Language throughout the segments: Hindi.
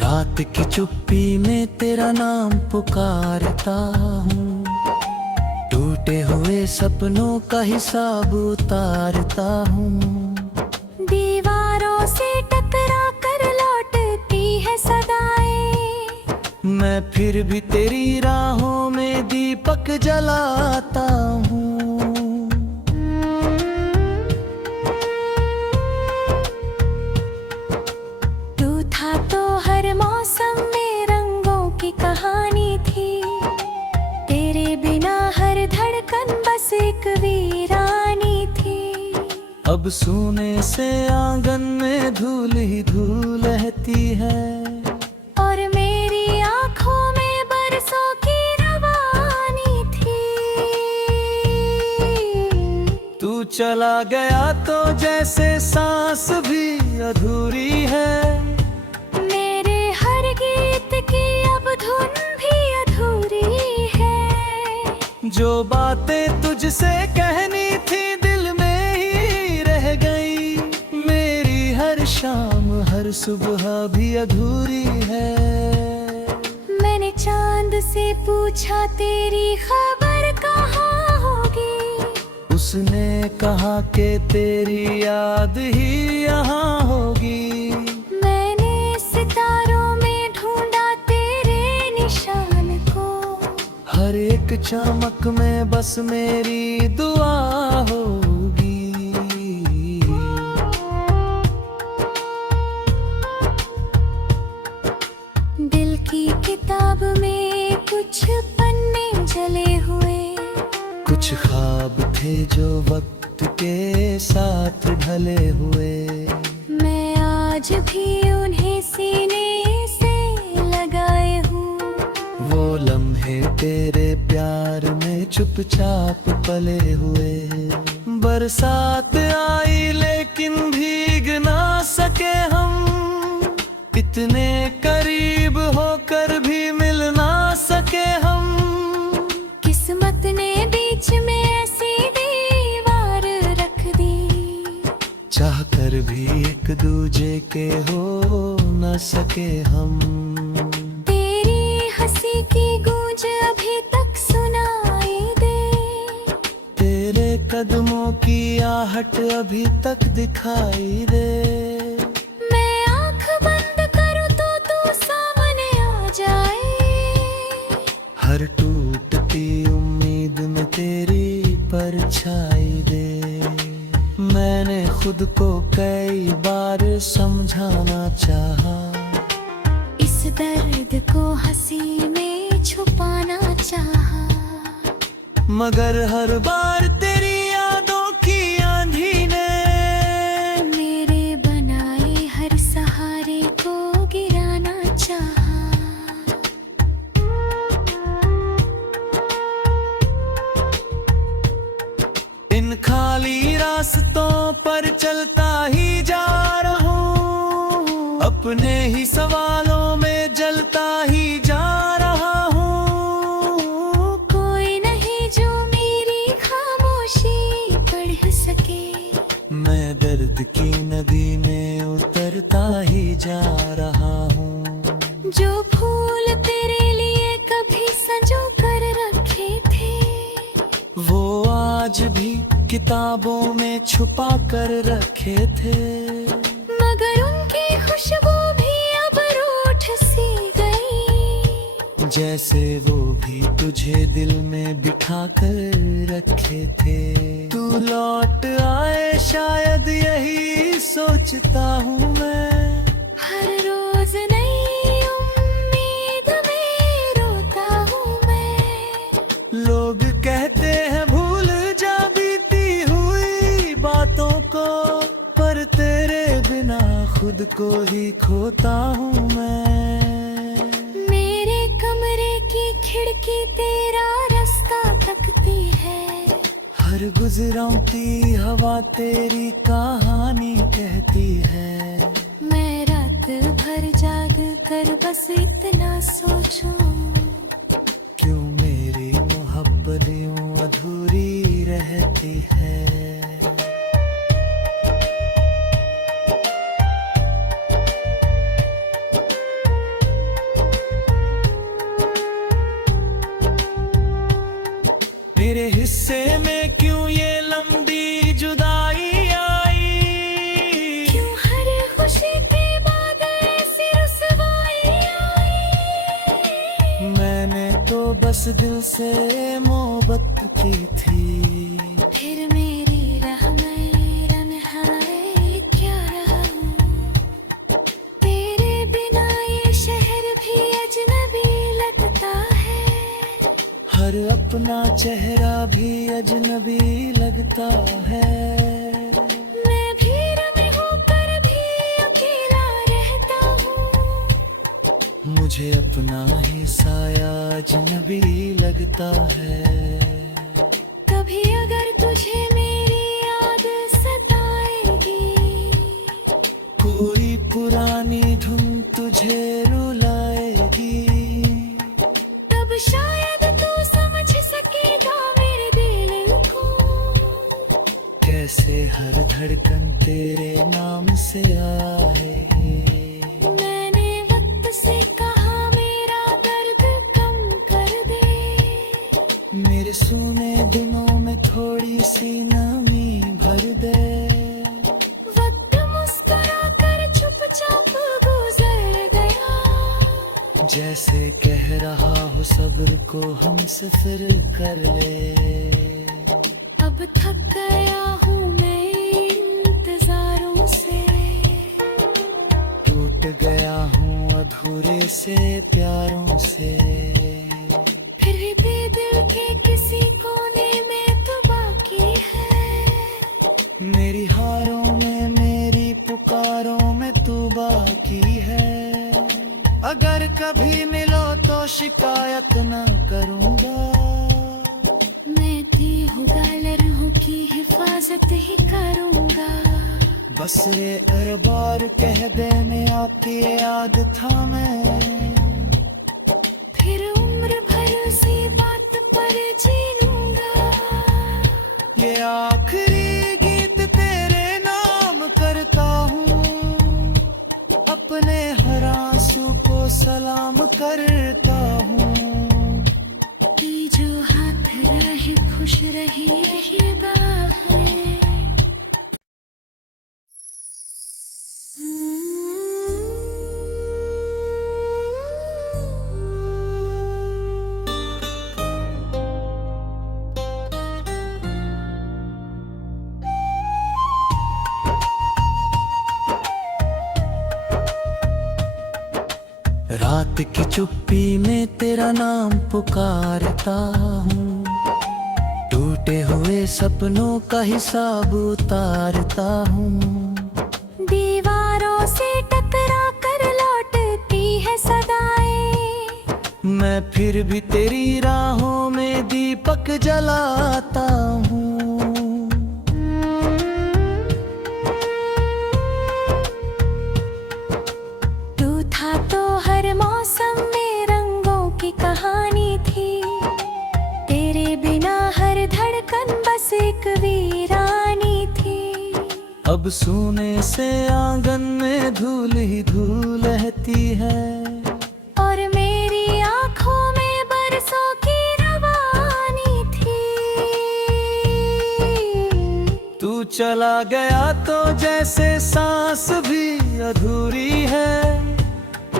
रात की चुप्पी में तेरा नाम पुकारता हूँ, टूटे हुए सपनों का हिसाब उतारता हूँ। दीवारों से टकरा कर लौटती है सदाएं, मैं फिर भी तेरी राहों में दीपक जलाता हूँ। तू था तो हर मौसम में रंगों की कहानी थी, तेरे बिना हर धड़कन बस एक वीरानी थी। अब सोने से आंगन में धूल ही धूल रहती है, और मेरी आंखों में बरसों की रवानी थी। तू चला गया तो जैसे सांस भी अधूरी है, मेरे हर गीत की अब धुन भी अधूरी है। जो बातें तुझसे कहनी थी दिल में ही रह गई, मेरी हर शाम हर सुबह भी अधूरी है। मैंने चांद से पूछा तेरी खबर कहाँ होगी, उसने कहा कि तेरी याद ही यहाँ होगी। मैंने सितारों में ढूंढा तेरे निशान को, हर एक चमक में बस मेरी दुआ होगी। दिल की किताब में कुछ पन्ने जले हुए, कुछ ख्वाब थे जो वक्त के साथ ढले हुए, मैं आज भी उन्हें सीने से लगाए हूँ। वो लम्हे तेरे प्यार में चुपचाप पले हुए। बरसात आई लेकिन भीग ना सके हम, इतने करीब होकर भी मिल ना सके हम। किस्मत ने बीच में ऐसी दीवार रख दी, चाह कर भी एक दूजे के हो न सके हम। तेरी हंसी की गूंज अभी तक सुनाई दे, तेरे कदमों की आहट अभी तक दिखाई दे। मैं आंख बंद करूं तो तू सामने आ जाए, हर टूटती उम्मीद में तेरी परछाई दे। मैंने खुद को कई बार समझाना चाहा, इस दर्द को हंसी में छुपाना चाहा, मगर हर बार तेरी यादों की आंधी ने मेरे बनाए हर सहारे को गिराना चाहा। इन खाली रास्तों पर चलता ही जा रहा हूँ, अपने ही सवालों में जलता ही जा रहा हूँ। कोई नहीं जो मेरी खामोशी पढ़ सके, मैं दर्द की नदी में उतरता ही जा रहा हूँ। जो फूल तेरे लिए कभी संजो कर रखे थे, वो आज भी किताबों में छुपा कर रखे थे, मगर उनकी खुशबू भी अब रूठ सी गई, जैसे वो भी तुझे दिल में बिठा कर रखे थे। तू लौट आए शायद यही सोचता हूँ मैं, हर रोज नई उम्मीद में रोता हूँ मैं। लोग कहते हैं भूल जा बीती हुई बातों को, पर तेरे बिना खुद को ही खोता हूँ मैं। मेरे कमरे की खिड़की तेरा रास्ता तकती है, हर गुजरती हवा तेरी कहानी कहती है। मैं रात भर जाग कर बस इतना सोचूं, क्यों मेरी मोहब्बत यूं अधूरी रहती है। बस दिल से मोहब्बत की थी। फिर मेरी राह में रन्हाए क्या रहा हूँ, तेरे बिना ये शहर भी अजनबी लगता है। हर अपना चेहरा भी अजनबी लगता है। मैं भीड़ में होकर भी अकेला रहता हूँ, मुझे अपना ही साया अजनबी लगता है। कभी अगर तुझे मेरी याद सताएगी, कोई पुरानी धुन तुझे रुलाएगी, तब शायद तू समझ सकेगा मेरे दिल को। कैसे हर धड़कन तेरे नाम से आए। मैंने वक्त से कहा मेरा दर्द कम कर दे, मेरे सूने दिनों में थोड़ी सी नमी भर दे। वक्त मुस्कुरा कर चुपचाप गुजर गया, जैसे कह रहा हो सब्र को हमसे फिर कर ले। अब थक गया हूँ मैं इंतजारों से, टूट गया हूँ अधूरे से प्यारों से। फिर भी दिल के किसी कोने में तो बाकी है। मेरी हारों में मेरी पुकारों में तू बाकी है। अगर कभी मिलो तो शिकायत न करूँगा, मैं दी हूँ गालरों की हिफाजत ही करूँगा। बस रे अरबार कह देने आपकी याद था मैं। फिर उम्र भर उसी बात पर जी लूँगा। ये आखिरी गीत तेरे नाम करता हूँ, अपने हर आंसू को सलाम करता हूँ। कि जो हाथ रहे खुश रही रहेगा है। रात की चुप्पी में तेरा नाम पुकारता हूँ, टूटे हुए सपनों का हिसाब उतारता हूँ। दीवारों से टकरा कर लौटती है सदाएं, मैं फिर भी तेरी राहों में दीपक जलाता हूँ। तू था तो हर मौसम में रंगों की कहानी थी, तेरे बिना हर धड़कन बस एक वीरानी थी। अब सोने से आंगन में धूल ही धूल रहती है, और मेरी आंखों में बरसों की रवानी थी। तू चला गया तो जैसे सांस भी अधूरी है।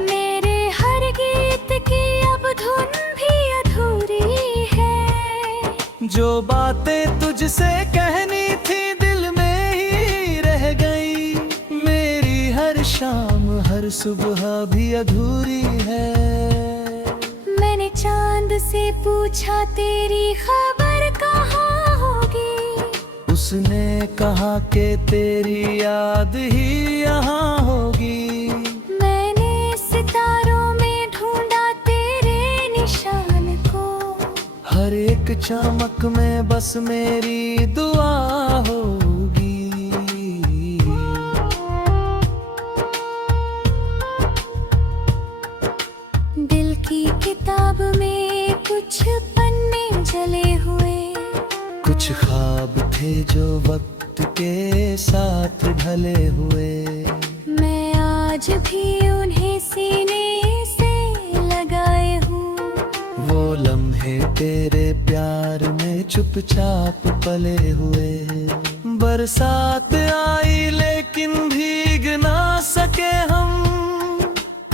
मेरे हर गीत की अब धुन भी अधूरी है। जो बातें तुझसे कहनी थी दिल में ही रह गई, मेरी हर शाम हर सुबह भी अधूरी है। मैंने चांद से पूछा तेरी खबर कहाँ होगी, उसने कहा कि तेरी याद ही यहाँ होगी। मैंने सितारों में ढूंढा तेरे निशान को, हर एक चमक में बस मेरी दुआ होगी। दिल की किताब में कुछ पन्ने जले हुए, कुछ ख्वाब थे जो वक्त के साथ ढले हुए। मैं आज भी उन्हें सीने से लगाए हूँ। वो लम्हे तेरे प्यार में चुपचाप पले हुए। बरसात आई लेकिन भीग ना सके हम,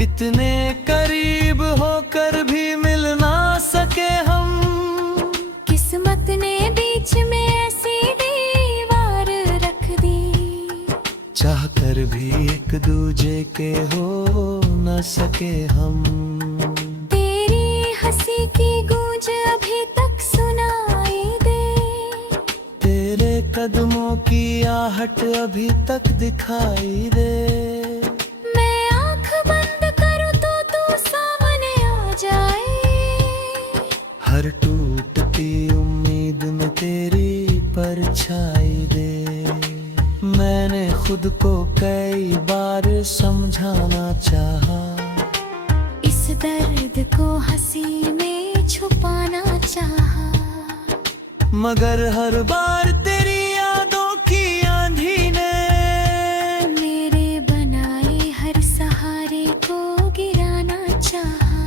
इतने करीब होकर भी मिल ना सके हम। चाह कर भी एक दूजे के हो न सके हम। तेरी हंसी की गूंज अभी तक सुनाई दे, तेरे कदमों की आहट अभी तक दिखाई दे। मैं आंख बंद करूं तो तू सामने आ जाए, हर टूटती उम्मीद में तेरी परछाई दे। मैंने खुद को कई बार समझाना चाहा, इस दर्द को हंसी में छुपाना चाहा, मगर हर बार तेरी यादों की आंधी ने मेरे बनाए हर सहारे को गिराना चाहा।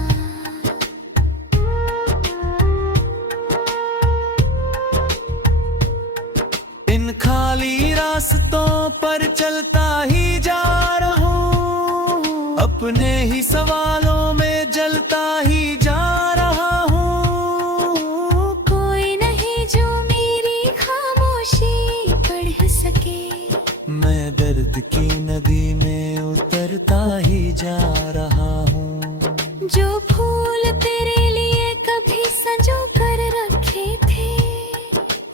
इन खाली रास्तों पर चलता ही जा रहा हूँ, अपने ही सवालों में जलता ही जा रहा हूँ। कोई नहीं जो मेरी खामोशी पढ़ सके, मैं दर्द की नदी में उतरता ही जा रहा हूँ। जो फूल तेरे लिए कभी संजो कर रखे थे,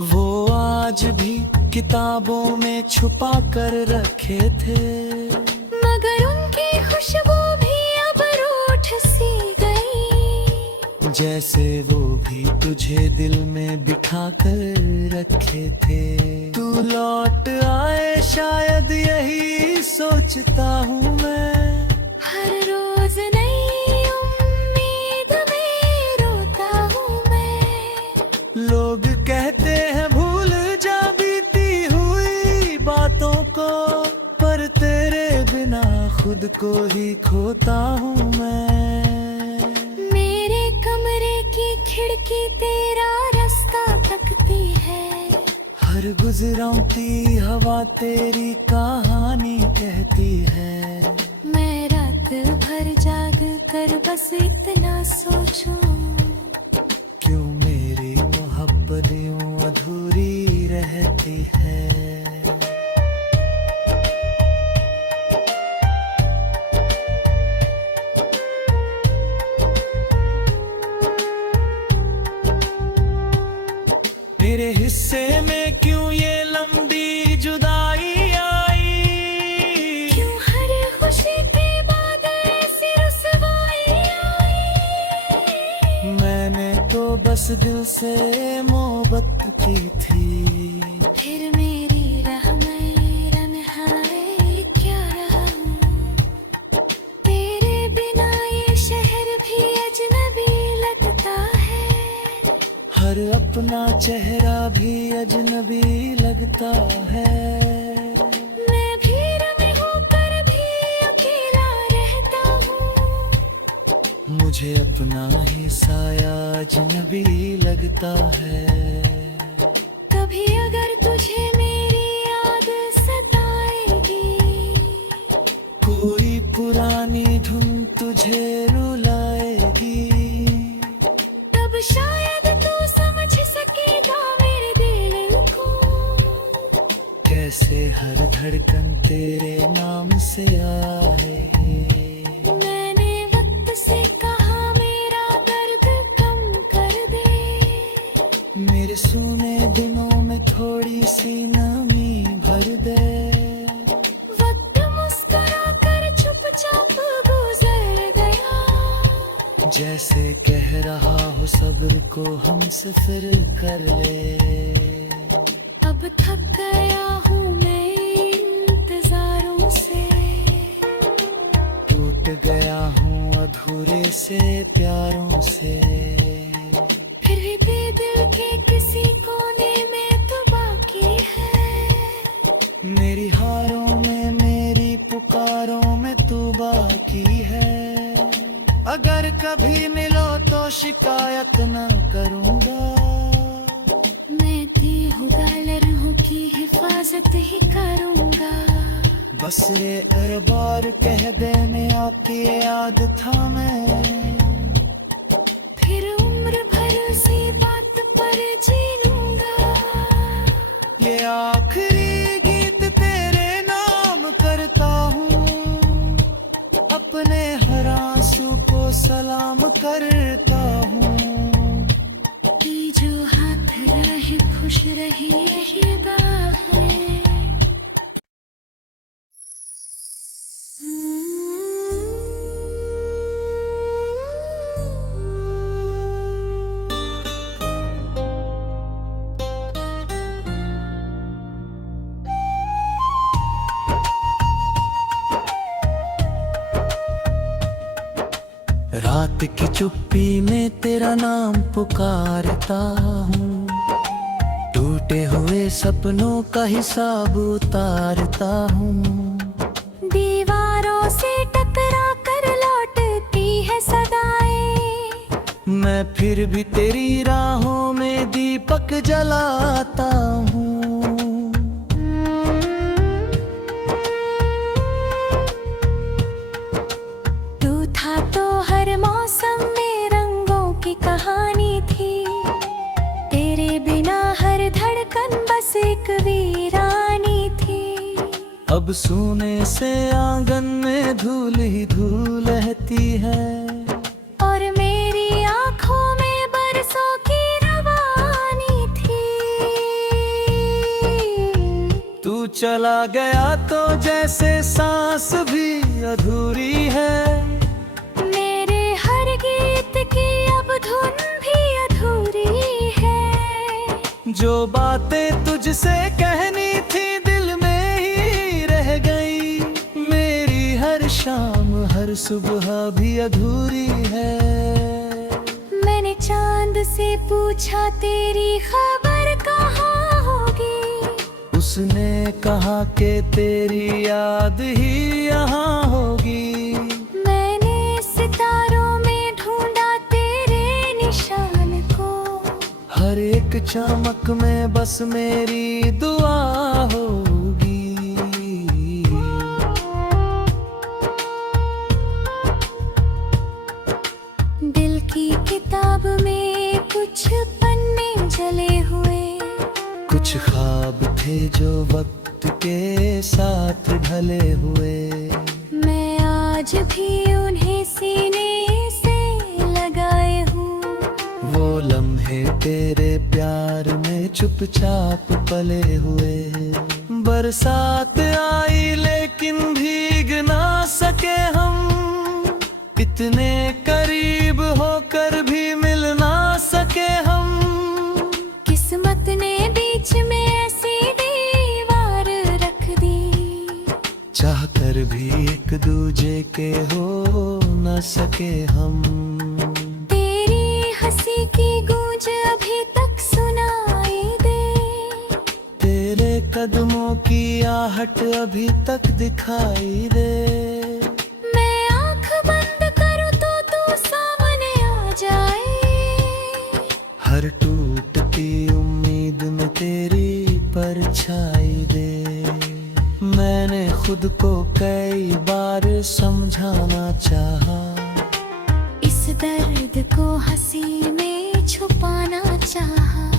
वो आज भी किताबों में छुपा कर रखे थे। मगर उनकी खुशबू भी अब रूठ सी गई, जैसे वो भी तुझे दिल में बिठा कर रखे थे। तू लौट आए शायद यही सोचता हूँ मैं, हर रोज नई उम्मीद में रोता हूँ मैं। लोग कहते हैं भूल जा बीती हुई बातों को, पर तेरे बिना खुद को ही खोता हूँ मैं। मेरे कमरे की खिड़की तेरा रास्ता तकती है, हर गुजरती हवा तेरी कहानी कहती है। मैं रात भर जाग कर बस इतना सोचूं, क्यों मेरी मोहब्बत यूं अधूरी रहती है। मेरे हिस्से में क्यों ये लंबी जुदाई आई, क्यों हर खुशी के बाद ऐसी रुसवाई आई। मैंने तो बस दिल से मोहब्बत की थी, फिर मेरी राह में रन्हाई क्या रहा हूँ। तेरे बिना ये शहर भी अजनबी लगता है, हर अपना चेहरा भी अजनबी लगता है। मैं भीड़ में होकर भी अकेला रहता हूँ, मुझे अपना ही साया अजनबी लगता है। कभी अगर तुझे मेरी याद सताएगी, कोई पुरानी धुन तुझे रुलाएगी, तब शायद तू समझ सकेगा मेरे दिल को। कैसे हर धड़कन तेरे नाम से आए। मैंने वक्त से कहा मेरा दर्द कम कर दे, मेरे सूने दिनों में थोड़ी सी नमी भर दे। वक्त मुस्कुरा कर चुपचाप गुजर गया, जैसे कह रहा हो सब्र को हमसे फिर कर ले। अब थक गया हूँ मैं इंतजारों से, टूट गया हूँ अधूरे से प्यारों से। फिर भी दिल के किसी कोने में तो बाकी है, मेरी हारों में मेरी पुकारों में तू बाकी है। अगर कभी मिलो तो शिकायत न करूँगा, मैं दी हूँ गालरों की हिफाजत ही करूँगा। बस ये बार कह देने आपकी याद था मैं, फिर उम्र भर उसी बात पर जी लूंगा। ये आखिरी गीत तेरे नाम रात की चुप्पी में तेरा नाम पुकारता हूँ, टूटे हुए सपनों का हिसाब उतारता हूँ। दीवारों से टकरा कर लौटती है सदाएं, मैं फिर भी तेरी राहों में दीपक जलाता हूँ। तू था तो हर मौसम में रंगों की कहानी थी, तेरे बिना हर धड़कन बस एक वीरानी थी। अब सोने से आंगन में धूल ही धूल रहती है, और मेरी आंखों में बरसों की रवानी थी। तू चला गया तो जैसे सांस भी अधूरी है, मेरे हर गीत की अब धुन भी अधूरी है। जो बातें तुझसे कहनी थी दिल में ही रह गई, मेरी हर शाम हर सुबह भी अधूरी है। मैंने चांद से पूछा तेरी खबर कहाँ होगी, उसने कहा कि तेरी याद ही यहाँ होगी। मैंने सितारों में ढूंढा तेरे निशान को, हर एक चमक में बस मेरी दुआ होगी। दिल की किताब में कुछ पन्ने जले हुए, कुछ ख्वाब थे जो वक्त के साथ ढले हुए, मैं आज भी उन्हें सीने से लगाए हूँ। वो लम्हे तेरे प्यार में चुपचाप पले हुए। बरसात आई लेकिन भीग ना सके हम, इतने करीब होकर भी मिल ना सके हम। किस्मत ने बीच में ऐसी दीवार रख दी, चाह कर भी एक दूजे के हो न सके हम। तेरी हंसी की गूंज अभी तक सुनाई दे, तेरे कदमों की आहट अभी तक दिखाई दे। मैं आंख बंद करूं तो तू सामने आ जाए, हर टूटती उम्मीद में तेरी परछाई दे। मैंने खुद को कई बार समझाना चाहा, इस दर्द को हंसी में छुपाना चाहा,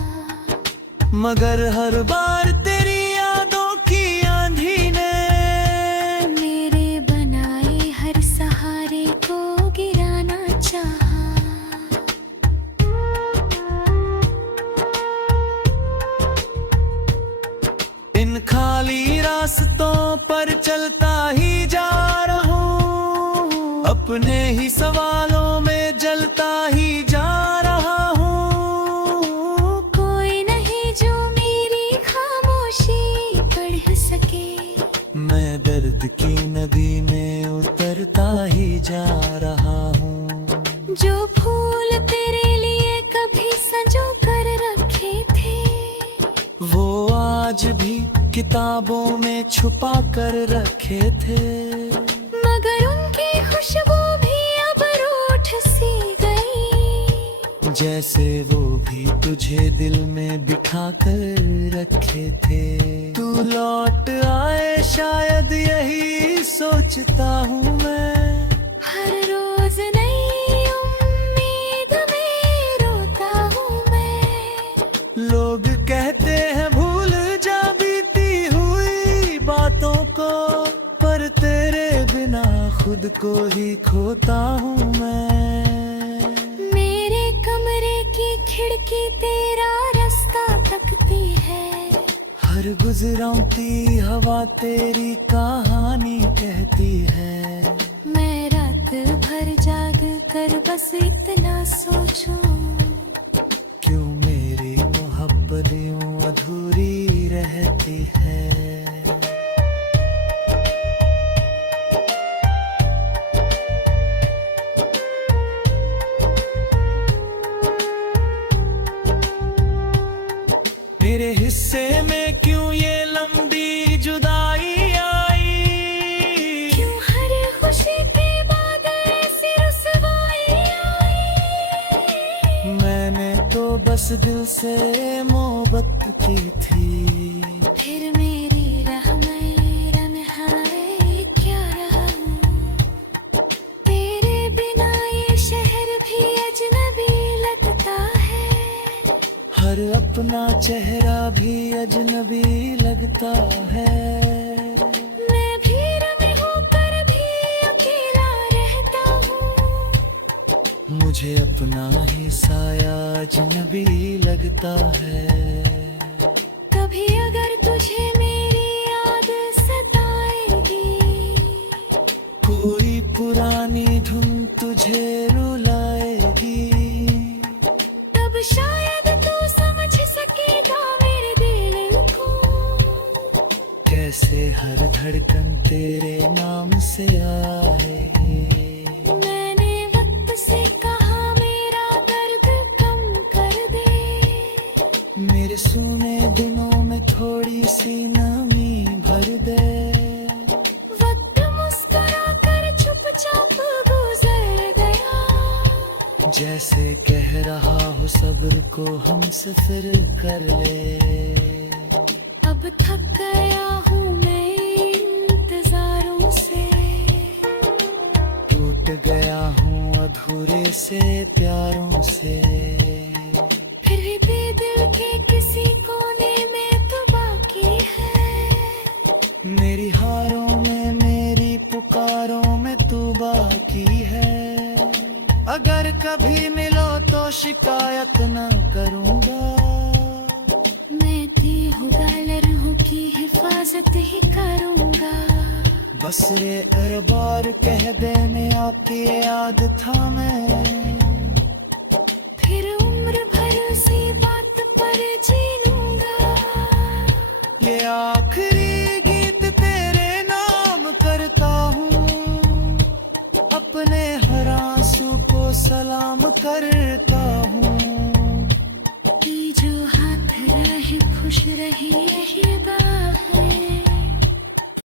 मगर हर बार तेरी यादों की आंधी ने मेरे बनाए हर सहारे को गिराना चाहा। इन खाली रास्तों पर चलता ही जा रहा हूँ, अपने ही सवालों में जलता ही जा रहा हूँ। कोई नहीं जो मेरी खामोशी पढ़ सके, मैं दर्द की नदी में उतरता ही जा रहा हूँ। जो फूल तेरे लिए कभी संजो कर रखे थे, वो आज भी किताबों में छुपा कर रखे थे, मगर उनकी खुशबू भी अब रूठ सी गई, जैसे वो भी तुझे दिल में बिठा कर रखे थे। तू लौट आए शायद यही सोचता हूँ मैं, हर रोज नई उम्मीद में रोता हूँ मैं। लोग कहते हैं भूल जा बीती हुई बातों को, पर तेरे बिना खुद को ही खोता हूँ मैं। मेरे कमरे की खिड़की तेरा रास्ता तकती है, हर गुजरती हवा तेरी कहानी कहती है। मैं रात भर जाग कर बस इतना सोचूं, क्यों मेरी मोहब्बत यूं अधूरी रहती है। जिस दिल से मोहब्बत की थी। फिर मेरी राह में रन्हाए क्या रहा हूँ। तेरे बिना ये शहर भी अजनबी लगता है। हर अपना चेहरा भी अजनबी लगता है। मैं भीड़ में होकर भी अकेला रहता हूँ। मुझे अपना ही साया अजनबी लगता है। कभी अगर तुझे मेरी याद सताएगी, कोई पुरानी धुन तुझे रुलाएगी, तब शायद तू समझ सकेगा मेरे दिल को। कैसे हर धड़कन तेरे नाम से आए। मैंने वक्त से कहा मेरा दर्द कम कर दे। मेरे सूने दिनों में थोड़ी सी नमी भर दे। वक्त मुस्कुरा कर चुपचाप गुजर गया। जैसे कह रहा हो सब्र को हमसे फिर कर ले। अब थक गया हूँ मैं इंतजारों से। टूट गया हूँ अधूरे से प्यारों से। फिर भी दिल के किसी कोने में तो बाकी है। मेरी हारों में मेरी पुकारों में तू बाकी है। अगर कभी मिलो तो शिकायत न करूँगा। मैं दी हूँ गालरों की हिफाजत ही करूँगा। बस रे अरबार कह देने आपकी याद था मैं। फिर उम्र भर उसी बात पर जी लूँगा। ये आँख